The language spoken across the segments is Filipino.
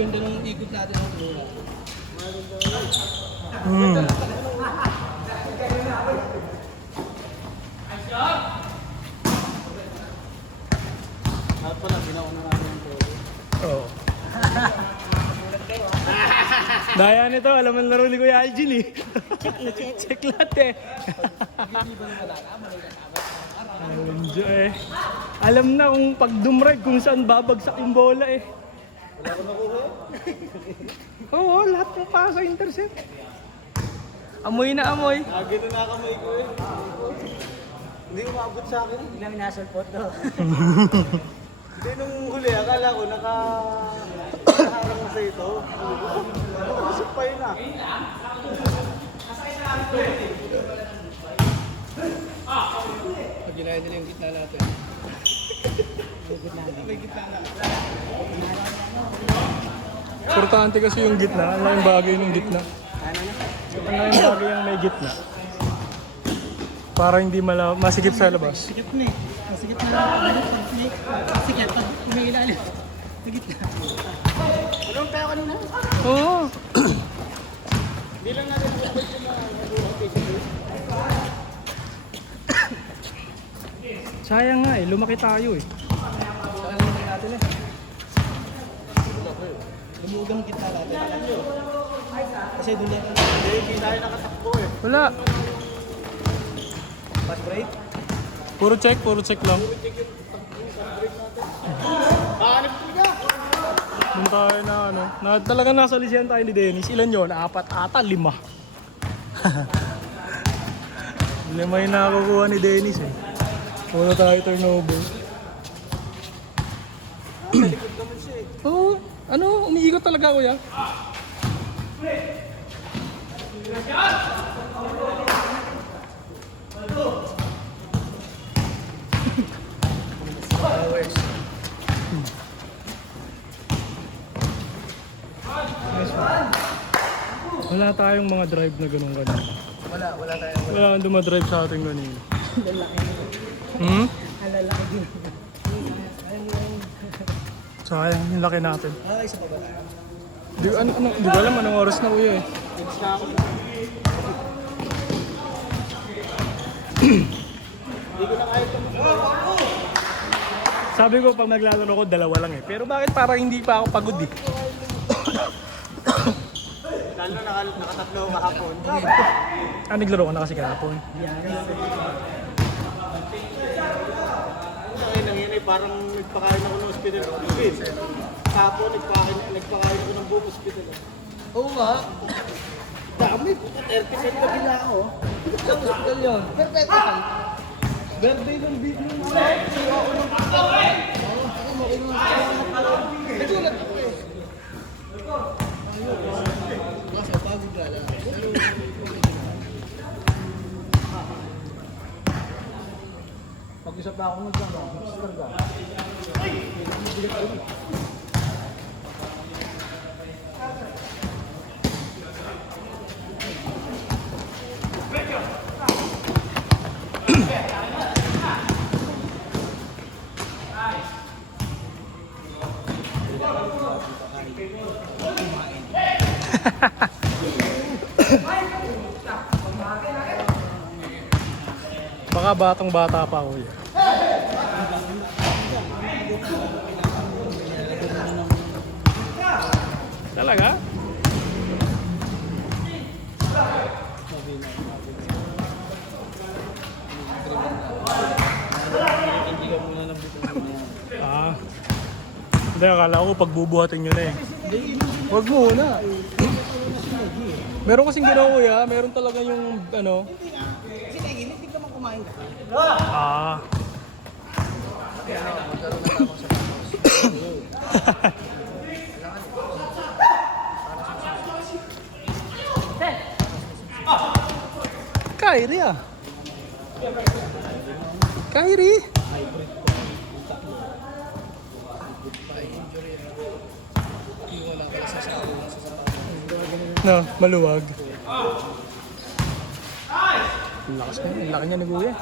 ganda ng ikot natin ng ulo. Lahat pala, pinauna namin yung polo. Oo. Daya nito, alam mo laro ni Kuya Algin eh. Check lahat eh. Enjoy eh. Alam na kung pag dumride kung saan babagsak yung bola eh. Wala ko nakuha Oo, lahat ng pasa intercept. Amoy na amoy. Lagi na nakamay ko eh. Hindi umabot sa akin. Hindi namin nasulpot to. Hindi nung huli, akala ko nakaharang sa ito. Nakasip pa yun ah. Pag ginaya nila yung gitna natin. May gitna na. Importante kasi yung gitna. Ang laking bagay ng gitna. Ang laking bagay yung may gitna. Para hindi masikip sa labas. Sikip na eh. Masikip na. Sikip pag umiilalim. Sikip na. Anong tayo kanina? Oo. Hindi lang natin mababay yung mga nag-uwag Facebook. Sayang nga eh. Lumaki tayo eh. Saan naman natin eh? Lumugang kita natin. Kasi doon yan. Hindi tayo nakatakbo eh. Wala. Fast break? Puro check lang. Hanip ko ka! Doon tayo na ano. Talagang nasa lisiyan tayo ni Dennis. Ilan yun? 4 ata, 5. 5 yung nakakukuha ni Dennis eh. Puro tayo turnover. Sa likod naman siya eh. Oo. Ano? Umiikot talaga kuya. Wala tayong mga drive na ganun kanina. Wala tayo. Wala kang dumadrive sa ating kanina. Lalaki. Lalaki din. Sayang, yung laki natin. Isa pa ba tayo? Di ko alam anong oras na kuya eh. Tips na ako. Hindi ko na kaya ito. Sabi ko pag naglalaro ko, 2 lang eh. Pero bakit parang hindi pa ako pagod eh? Lalo nakatatlo ako kahapon. Naglaro ko na kasi kahapon. Ay, nangyayari parang nagpakain ako ng hospital. Kahapon, nagpakain ako ng buong hospital. Oo nga. Dami, 30 na bila ako. Sa hospital yun. Perfecto. Birthday ng video mo. Siya ako ng pagkakas. Oo, ako maunang pagkakas. Nagulat ako eh. Kasi pagod ka lang. Pag-usap na ako mag-gano. Mag-usap ka. Baka batang bata pa ako eh. Talaga? Ah. Hindi, akala ko pagbubuhatin nyo na eh. Huwag muna. Meron kasing ginawa kuya, meron talaga yung ano. Kasi hindi ka man kumain ka. Ah. Kyrie ah. Kyrie. No, maluwag. Ang lakas niya, ang laki niya ni Kuya.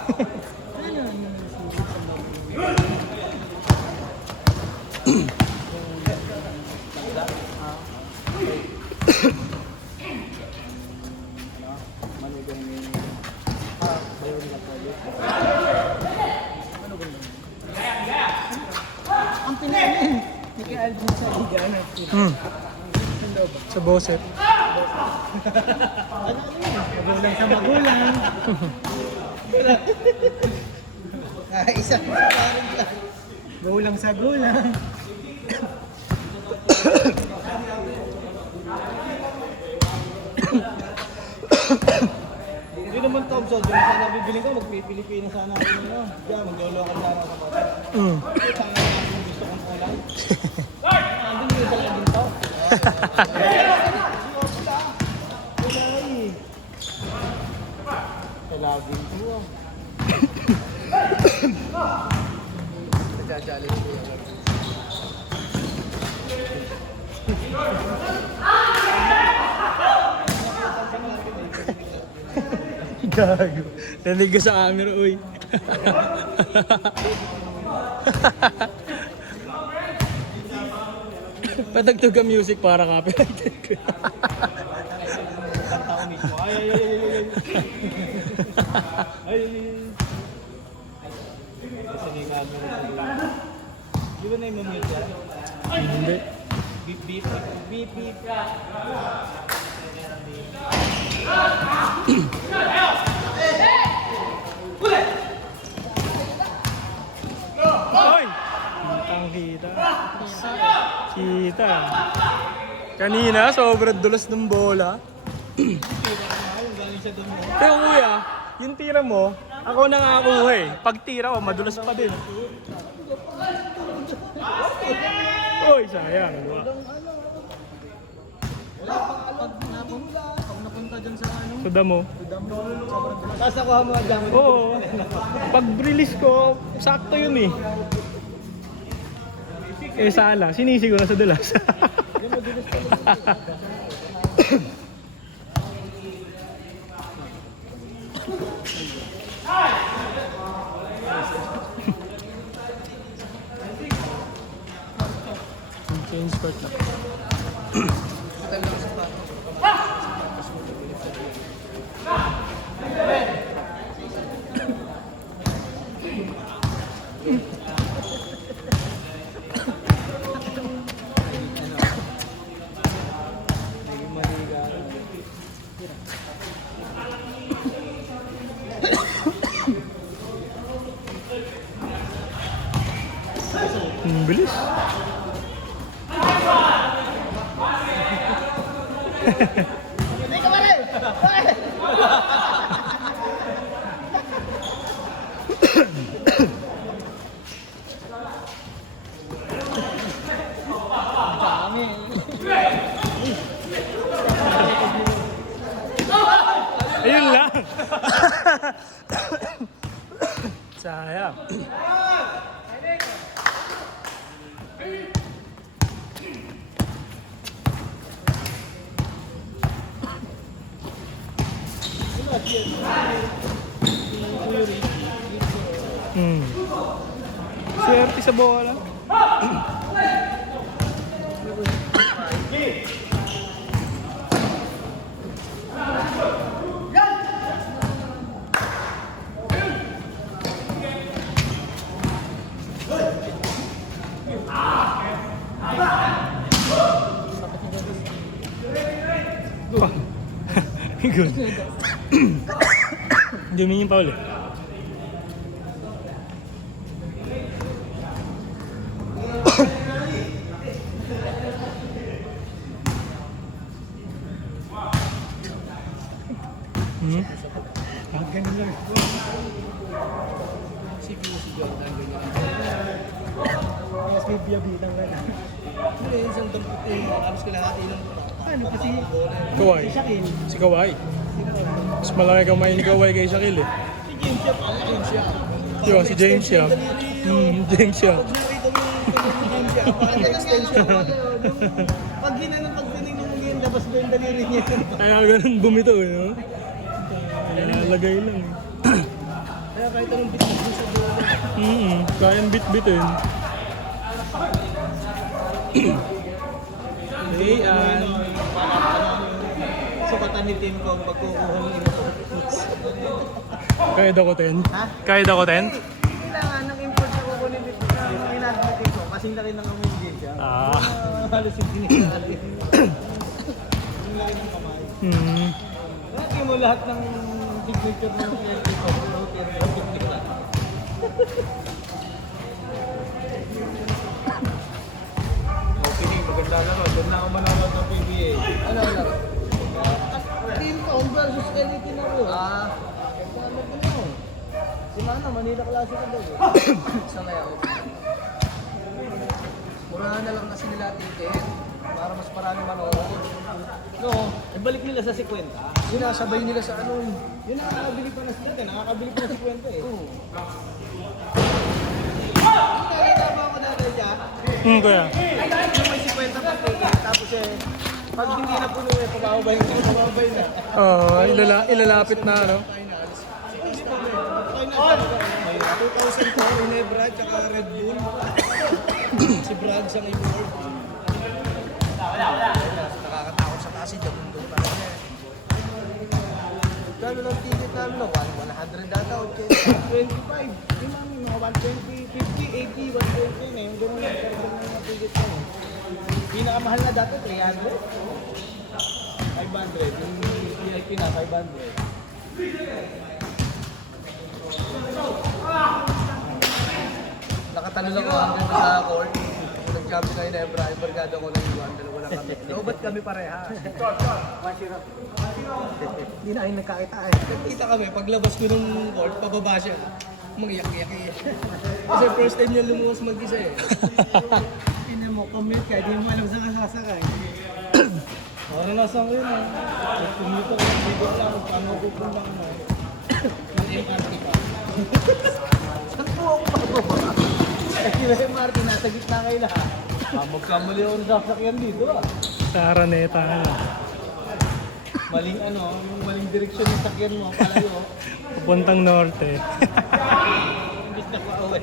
Hmm. Sa boset. Magulang sa magulang. Isa parang ka. Gulang sa gulang. Hindi naman Tom Soldier. Sana bibili ko, magpipilipinas sana ako nyo. Diyan, maglolo ako sana ako sa bata. Sana ako gusto kong kulay. Andun yung talaga din to. Kulay. Talagin ko ah. Nagja-challenge ko yan. Gago. Nanig ka sa camera, uy. Patagtog ka music para copyrighted ko. Di ba na yung mamit yan? Hindi. Beep beep, beep beep. Oy! Kitang kita. Kita. Kanina, sobrang dulas ng bola. Pero kuya, yung tira mo, ako nangakuha eh. Pag tira ko, madulas pa din. Uy, sayang. Diba? Pag napunta dyan sa ano, Sa damo. tapos nakuha mo dyan. Oo. Pag release ko, sakto yun eh. Eh sala, sinisi ko na sa dulas. Change part na. Ang bilis. Ayun lang. Sayang. Swerte sa bola. Good. Hindi yung Paul eh. Ganun lang. Mas may biyabitang ka na. Hindi, isang damputin mo. Tapos kalahati ng Ano kasi? Kawai. Si Kawai. Mas malaki kamay ni Kawai kay Shaquille eh. Yo, si James siya. James siya. Pag nakita mo yung James siya, parang extension mo. Pag ginanong pag tinignan mo yung labas ba yung daliri niya? Kaya ganun bumito eh, no? Nalagay lang eh. Kaya kahit anong bitbit mo sa dulo. Kayang bit-bitin. Ayan. Sukatan ni Tim ko pagkukuha ng import. Kaya dakotin? Ha? Kaya dakotin? Kailangan ng import sa kukunin dito sa inadmit ko. Kasing laki ng aming game siya. Ah. Halos hindi nila alam. Yung laki ng kamay. Lagi mo lahat ng signature ng nila. Opening, maganda na doon na ako manonood ng PBA. Ano? Team Town versus Elite na mo. Si Mana, Manila klase ka daw. Sa ngayon. Murahan na lang kasi nila ticket para mas marami manood. No, balik nila sa 50. Sinasabay nila sa ano. Yun nakakabili pa na sila, nakakabili pa na 50 eh. Oo. Nakita ba ako dati siya? Kuya. Yung may 50 pa ticket, tapos pag hindi na puno pababay na. Oo, ilalapit na ano. May 2004, Ginebra, tsaka Red Bull. Si Brad sa may board. Nakakatakot sa taas, jabundong pa rin eh. Gano'n ang ticket namin no? 100 data o 25. Yun lang yung mga 120, 50, 80, 120 na yung gano'n lang. Pero gano'n yung ticket na yun. Pinakamahal na dati, 300. 500. Yung VIP na, 500. Nakatalo lang ako hanggang sa court. Kung nag-champion na Ginebra, yung barkada ko na iwan, dalawa lang kami. Lobat kami pareha. Hindi na kayo nagkakita eh. Nagkita kami, paglabas ko ng court, pababa siya. Mangiyak-iyak eh. Kasi first time niya lumuwas mag-isa eh. Tingnan mo, commute ka, di mo alam saan ka sasakay. Ano na saan ko yun ah. Commute ako, hindi ko alam kung paano pupunta ko na. Yung MRT pa. Saan po ako pababa? Kasi yung MRT, nasa gitna kayo lahat. Magkamali ako ng sasakyan dito ah. Sa Araneta. Maling yung maling direksyon ng sakyan mo, palayo. Papuntang norte. Imbis na pa-away.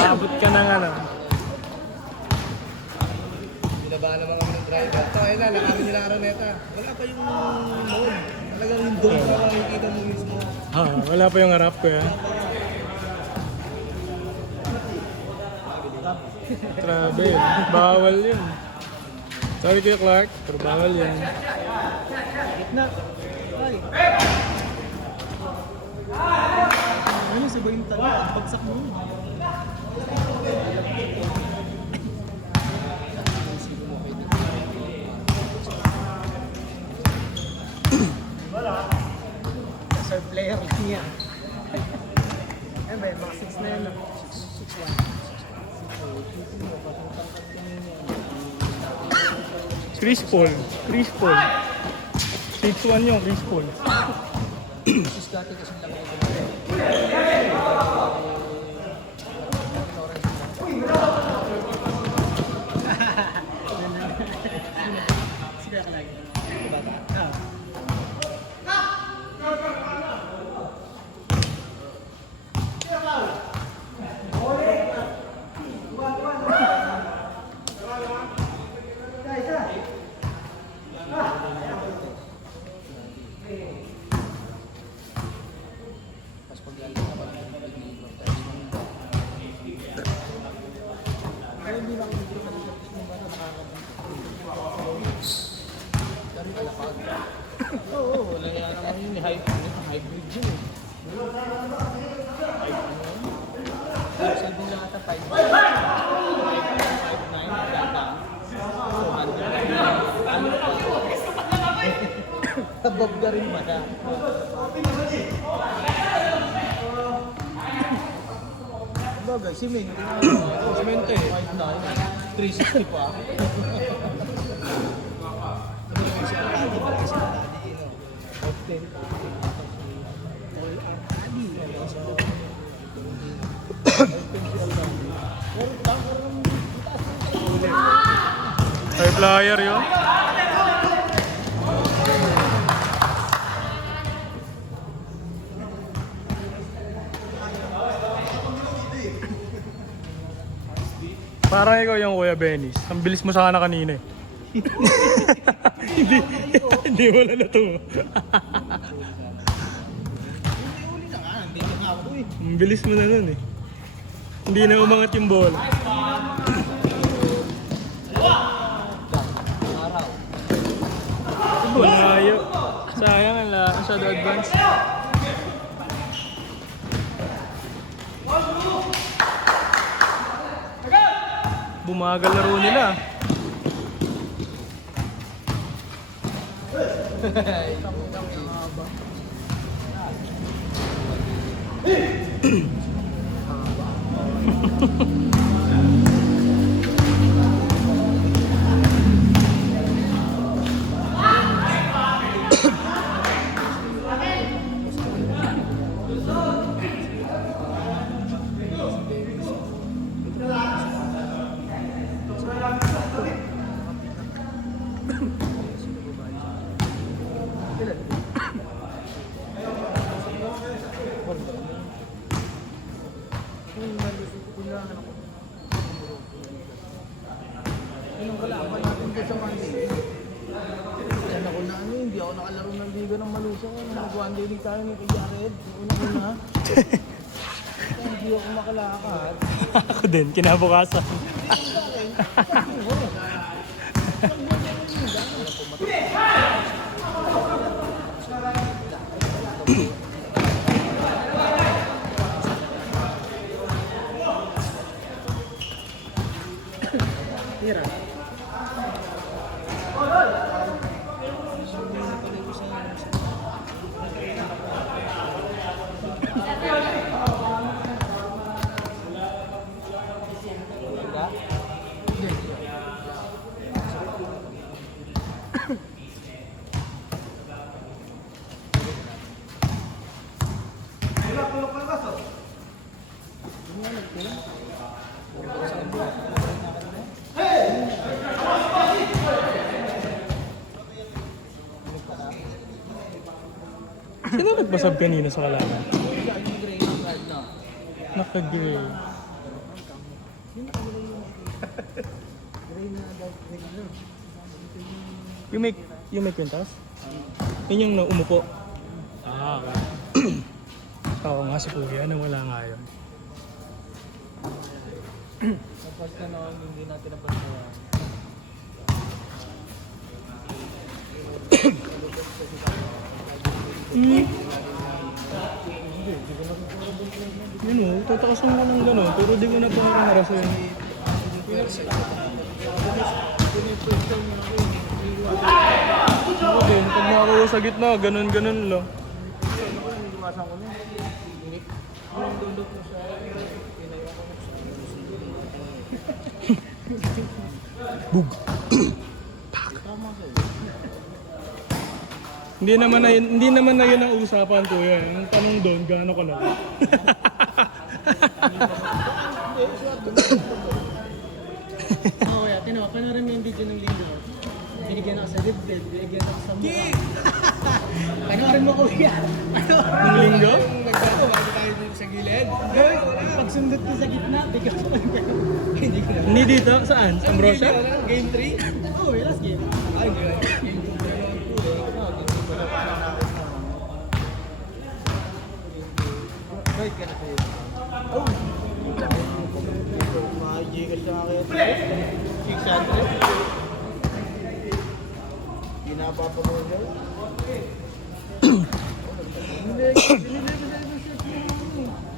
Abot ka ng ano. Binabahan naman kami ng driver. So ayun na, kami nila Araneta. Wala pa yung mall. Talagang yung dome na lang nakikita mo mismo. Wala pa yung harap ko yan. Grabe, bawal yun. Sorry Kuya Clark, pero bawal yan. Gitna. Ay. Ano si Boying tala? Pagsak mo. Sir player niya. Eh ba, mga 6 na yun. 6'1". Chris Paul. 6'1 yung Chris Paul. Sus dati kasi lang ako. Sila ka lagi. Bata. Tapos pag lalaki naman yung pag-iikot. Hindi lang yung pinag-shorts mo ba na Dari alapag. Oo, wala yan naman yun. Hybrid yun eh. Sabi na ata 5. 5'9", ganda. 200. Ano pa? Tabog ka rin ba na? Bagay, si Ming. Semente eh. 5'9", 360 pa. Si Patati, malaki si Patati. Top 10. High flyer yun. Parang ikaw yung Kuya Benis. Ang bilis mo sana kanina eh. Hindi wala na to. Uli na nga, hindi na ako eh. Ang bilis mo na nun eh. Hindi na umangat yung bola. masyado advance. Bumagal laro nila. Yung kalaban natin dyan sa Monday. Yan ako na ano, hindi ako nakalaro ng Liga ng Malusa. Nag-one day league tayo ni Jared. Una-una. Hindi ako makalakad. Ako din, kinabukasan. Tira. Sino nagbasab kanina sa kalaban? Naka-gray. You make kwintas? Yun yung umupo. Ah, okay. Oo nga si Kuya, wala nga yun. Kapag ka na hindi natin napansin. Yun o, tatakasan mo ng gano'n, pero di mo na parang narasan. Ako din, pag nakakuha sa gitna, ganun-ganun lang. Iniwasan ko na. Yung dudok mo siya. Bug! Tama sa'yo. Hindi naman na yun ang usapan ko yan. Ang tanong doon, gaano ka lang? Oo, kaya tinawa. Panoorin mo yung video ng Lino. Binigyan ako sa dibdib, binigyan ako sa mukha. Panoorin mo kuya. Ng linggo? Nagbabago tayo dito sa gilid. Pagsundot ko sa gitna, bigyan ko ng gano'n. Hindi ko na. Hindi dito? Saan? Sa Ambrosia? Game 3? Oo, last game. Ay, game 2 pa lang po eh. Right ka na kayo. Oh! Mahigigal sa akin. 600. Hindi na papamulaw.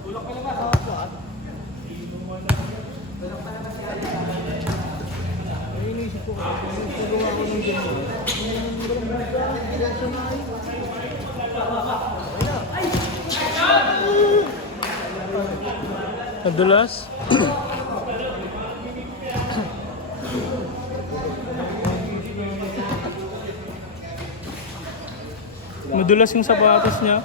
Bulak ka naman. Ay, inisip ko kasi tulong ako ng ganyan. Nadulas? Madulas yung sapatos niya.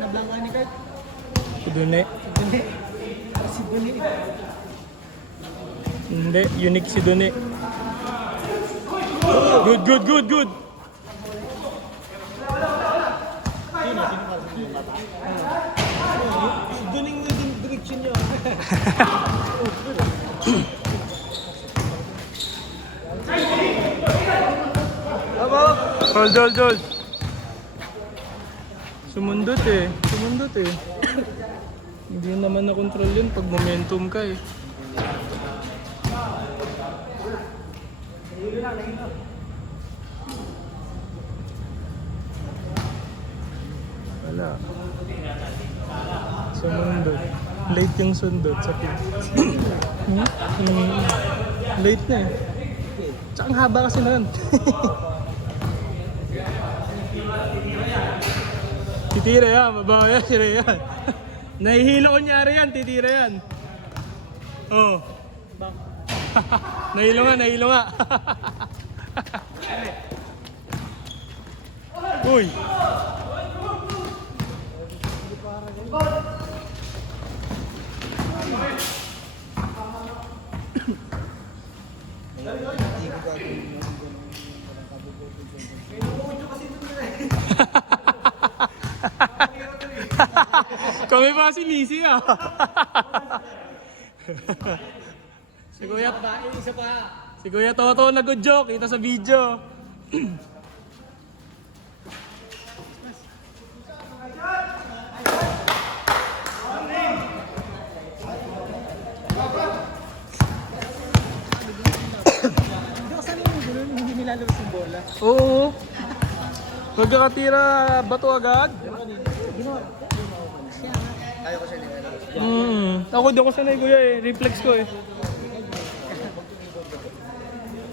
Nablanka ni Kurt. Dune. Si Dune. Hindi, unique si Dune. Good. Sino para sa yung bata? Si Dune yung direction niyo. Hold. Sumundot eh. Sumundot eh. Hindi naman na-control yun pag momentum ka eh. Wala. Sumundot. Late yung sundot sa pin. Late na eh. Tsaka ang haba kasi na yun. Titira yan, babawa yan, tira yan. Nahihilo kunyari yan, titira yan. Oo. Oh. Nahilo nga, nahilo nga. Uy! Kami pa si Lizzy ah. Si Kuya, Isa pa. si Kuya Toto nag-joke, kita sa video. Hindi ko sanay yung gano'n, hindi nilalabas yung bola. Oo. Pagkakatira, bato agad. Kaya ko siya nila. Ako di ako sanay kuya eh. Reflex ko eh.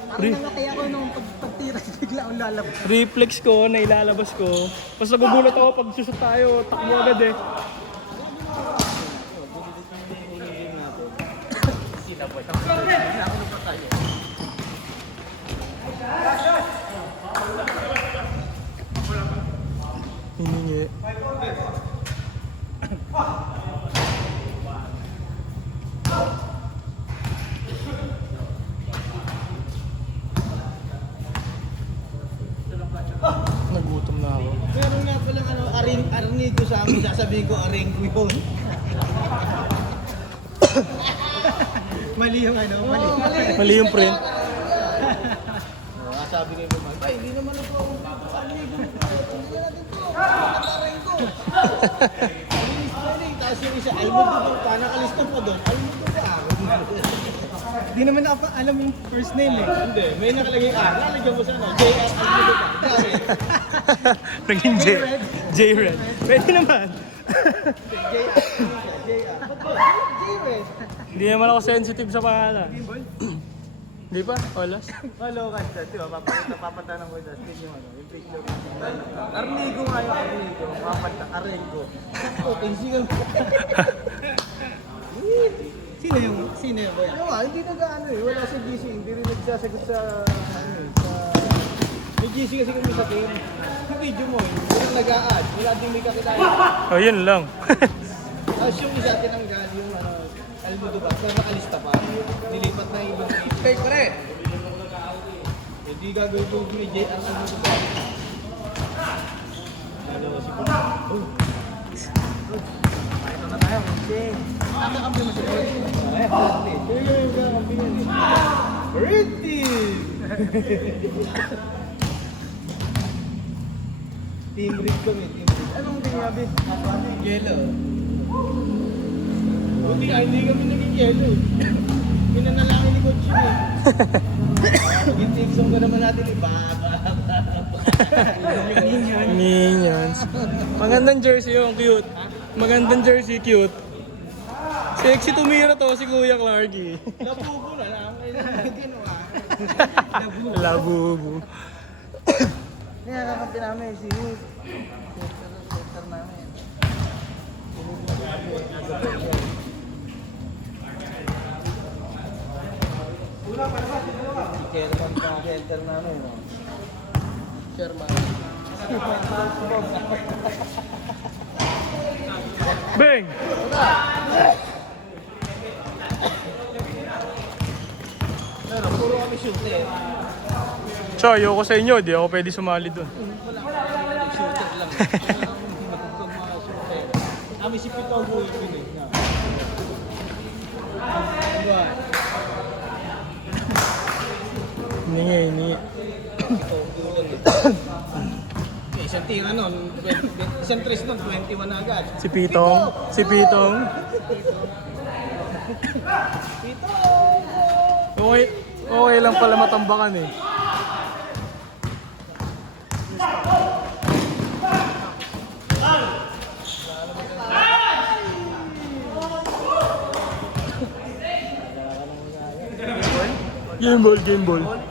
Parang namatay ako nung pagtira, bigla akong lalabas. Reflex ko na ilalabas ko. Basta nagugulat ako pag susot tayo, takbo agad eh. Hiningi. Nagutom na ako. Meron nga palang arnigo sa amin, sasabihin ko arengo yun. Mali yung mali. Mali yung print. Sabi nga yung ay, hindi naman ako arnigo. Arengo. Tapos yung isa, almudo pa, nakalistang pa doon, almudo pa. Hindi naman ako alam yung first name eh. Hindi, may nakalagay lalagyan mo sa JR almudo pa. Naging J-Red. Pwede naman. JR. Hindi naman ako sensitive sa pangalan. Di ba? Olas? Hello, kanta. Diba, papatanong ko dyan. Yung picture. Arnigo nga yung arnigo. Arengo. Okay, sige. Sino yung boy? Ano nga, hindi nag-ano eh. Wala sa GC. Hindi rin nagsasagot sa may GC kasi kami sa team. Yung video mo eh. Walang nag-a-add. Wala din may kakilala. Oh, yun lang. Tapos yung isa tinanggal yung almudo ba? Pero nakalista pa. Nilipat na yung ibang Take pa rin. hindi gagawin ko may JR almudo ba? Dalawa si Puna. Ito na tayo. Nakakampi mo siya. Pero yung kakampi yan eh. Pretty! Team rig kami, team rig. Anong tinabi? Yellow. Buti hindi kami naging yellow. Pinanalangin ni Coach eh. Gintigsong ka naman natin eh. Minions. Magandang jersey yung cute. Magandang jersey, cute. Sexy tumira to si Kuya Clarky. Labubo na lang. Ginawa. Labubu. Nakakampi namin si Hood. Center namin. Chairman pa center namin. Chairman. Bang! Pero puro kami shooter. So, ayoko sa inyo. Di ako pwede sumali dun. Shooter lang. Kami si Pitogo yung pinig na. Hiningi, hiningi. Isang tira nun, isang tres nun, 21 na agad. Si Pitong. Si Pitong. Okay, okay lang pala matambakan eh. Game ball, game ball.